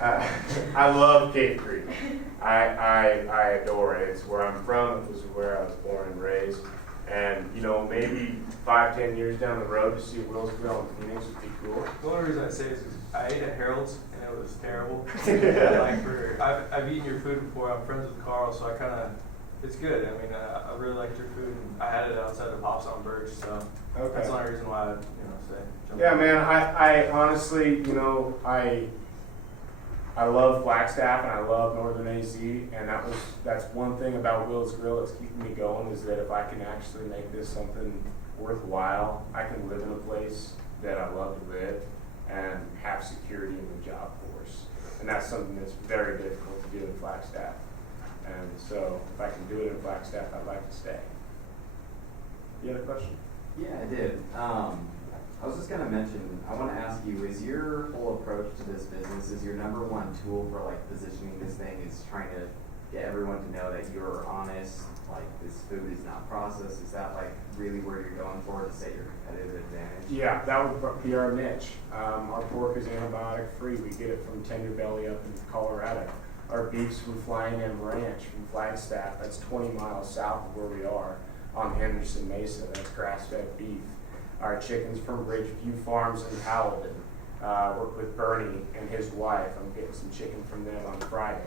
I love Cave Creek. I adore it. It's where I'm from. It was where I was born and raised. And, you know, maybe 5-10 years down the road to see WilsGrill in Phoenix would be cool. The only reason I say is I ate at Harold's and it was terrible. I've eaten your food before. I'm friends with Carl, so it's good. I mean, I really liked your food, and I had it outside the Pops on Birch, so that's the only reason why I say. Yeah, man. I honestly, you know, I love Flagstaff and I love Northern AZ, and that's one thing about WilsGrill that's keeping me going, is that if I can actually make this something worthwhile, I can live in a place that I love to live and have security in the job force. And that's something that's very difficult to do in Flagstaff. And so if I can do it in Flagstaff, I'd like to stay. You had a question? Yeah, I did. I was just going to mention, I want to ask you, is your whole approach to this business, is your number one tool for like positioning this thing is trying to get everyone to know that you're honest, like this food is not processed? Is that like really where you're going for to set your competitive advantage? Yeah, that would be our niche. Our pork is antibiotic free. We get it from Tender Belly up in Colorado. Our beef's from Flying M Ranch from Flagstaff. That's 20 miles south of where we are on Henderson Mesa. That's grass-fed beef. Our chicken's from Ridgeview Farms in Paladin. Work with Bernie and his wife. I'm getting some chicken from them on Friday.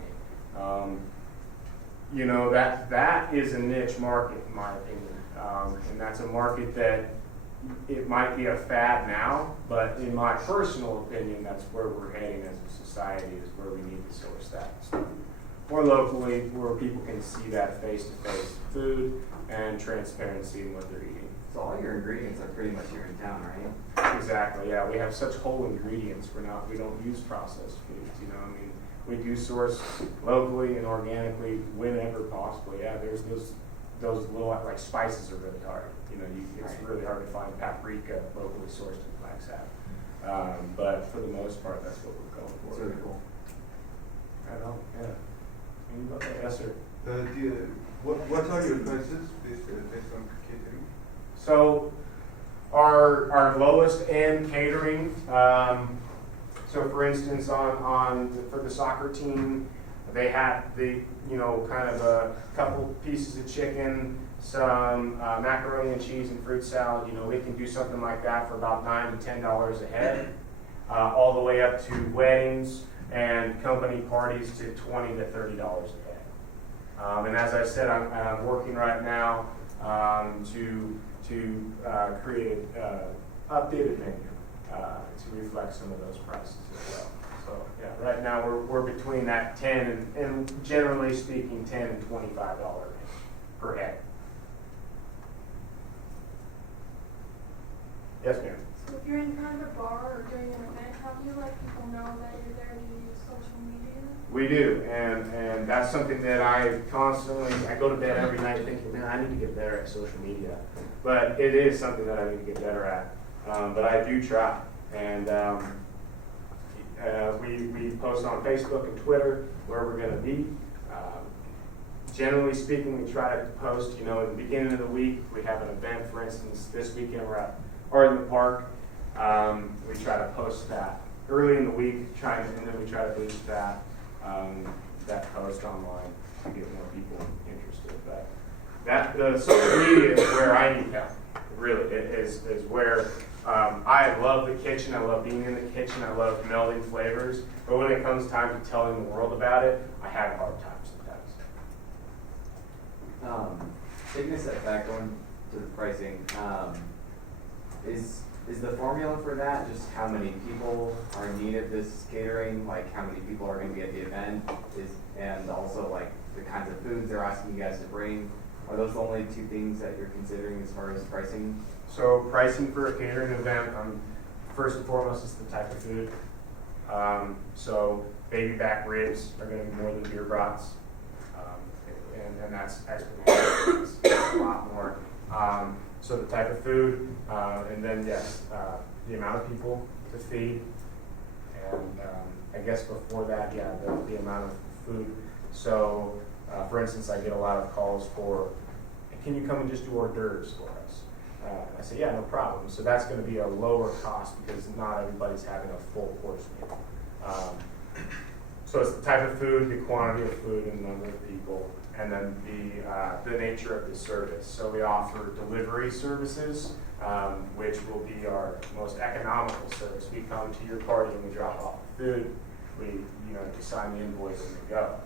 You know, that is a niche market in my opinion. And that's a market that it might be a fad now, but in my personal opinion, that's where we're heading as a society, is where we need to source that stuff. More locally, where people can see that face-to-face food and transparency in what they're eating. So all your ingredients are pretty much here in town, right? Exactly, yeah. We have such whole ingredients. We don't use processed foods, you know. I mean, we do source locally and organically whenever possible. Yeah, there's those little, like, spices are really hard. You know, it's really hard to find paprika locally sourced in Flagstaff. But for the most part, that's what we're going for. That's really cool. I know, yeah. Yes, sir. What are your prices based on catering? So our lowest end catering, so for instance for the soccer team, they have kind of a couple pieces of chicken, some macaroni and cheese and fruit salad. You know, we can do something like that for about $9 to $10 a head, all the way up to weddings and company parties to $20 to $30 a head. And as I said, I'm working right now to create an updated menu to reflect some of those prices as well. So yeah, right now we're between that $10 and generally speaking $10 and $25 per head. Yes, ma'am. So if you're in kind of a bar or doing an event, how do you let people know that you're there to use social media? We do, and that's something that I go to bed every night thinking, man, I need to get better at social media. But it is something that I need to get better at. But I do try. And we post on Facebook and Twitter where we're going to be. Generally speaking, we try to post, in the beginning of the week, we have an event, for instance, this weekend we're at Arden Park. We try to post that early in the week, and then we try to boost that post online to get more people interested. But the social media is where I need help. Really, it is where I love the kitchen. I love being in the kitchen. I love melding flavors. But when it comes time to telling the world about it, I have a hard time sometimes. Taking a step back, going to the pricing, is the formula for that just how many people are in need of this catering, like how many people are going to be at the event, and also like the kinds of foods they're asking you guys to bring? Are those the only two things that you're considering as far as pricing? So pricing for a catering event, first and foremost, is the type of food. So baby back ribs are going to be more than beer brats, and that's exponential. It's a lot more. So the type of food, and then yes, the amount of people to feed, and I guess before that, yeah, the amount of food. So for instance, I get a lot of calls for, can you come and just do hors d'oeuvres for us? I said, yeah, no problem. So that's going to be a lower cost because not everybody's having a full course meal. So it's the type of food, the quantity of food, and the number of people, and then the nature of the service. So we offer delivery services, which will be our most economical service. We come to your party and we drop off the food. You sign the invoice and we go.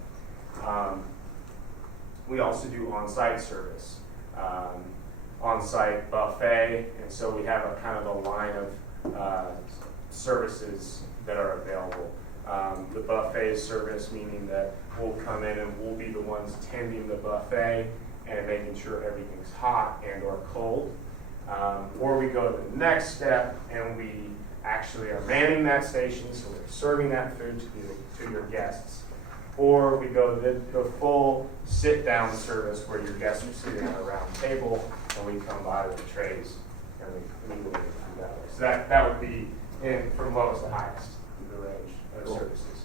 We also do on-site service, on-site buffet, and so we have a kind of a line of services that are available. The buffet service, meaning that we'll come in and we'll be the ones tending the buffet and making sure everything's hot and or cold. Or we go to the next step and we actually are manning that station, so we're serving that food to your guests. Or we go the full sit-down service where your guests are sitting at a round table and we come by with the trays and we move it through that way. So that would be from lowest to highest in the range of services.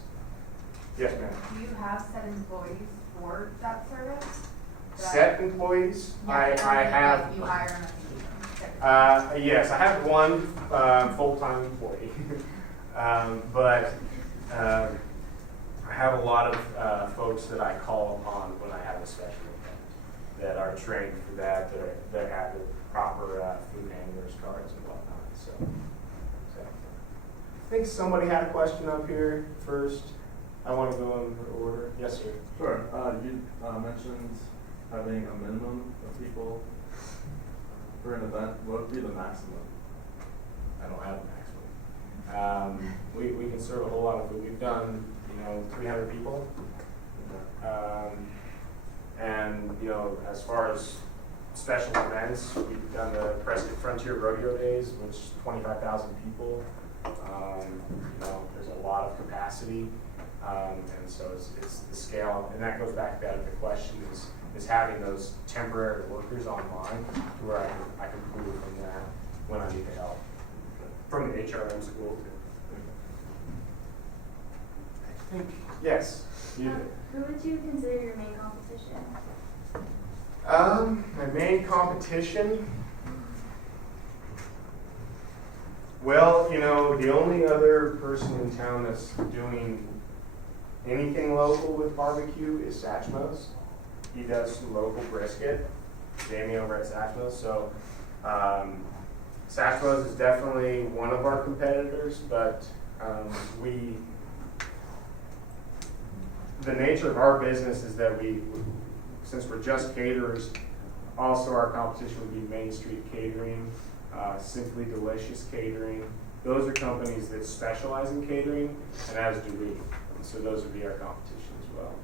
Yes, ma'am. Do you have set employees for that service? Set employees? Yeah, I have. You hire them. Yes, I have one full-time employee, but I have a lot of folks that I call upon when I have a special event that are trained for that have the proper food handlers cards and whatnot. So I think somebody had a question up here first. I want to go in order. Yes, sir. Sure. You mentioned having a minimum of people for an event. What would be the maximum? I don't have a maximum. We can serve a whole lot of food. We've done 300 people. And as far as special events, we've done the Prescott Frontier Rodeo Days, which 25,000 people. There's a lot of capacity, and so it's the scale, and that goes back to that. The question is having those temporary workers online to where I can pull from that when I need the help from the HRM school too. I think yes. You did. Who would you consider your main competition? My main competition. Well, the only other person in town that's doing anything local with barbecue is Satchmo's. He does some local brisket, Jamie over at Satchmo's. So Satchmo's is definitely one of our competitors, but the nature of our business is that since we're just caterers, also our competition would be Main Street Catering, Simply Delicious Catering. Those are companies that specialize in catering, and as do we. And so those would be our competition as well.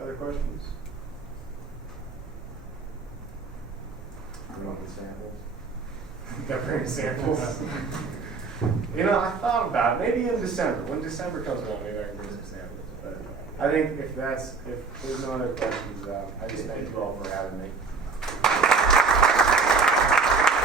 Other questions? You want the samples? Got bring samples? I thought about it. Maybe in December. When December comes around, maybe I can bring some samples. But I think if there's no other questions, I just thank you all for having me.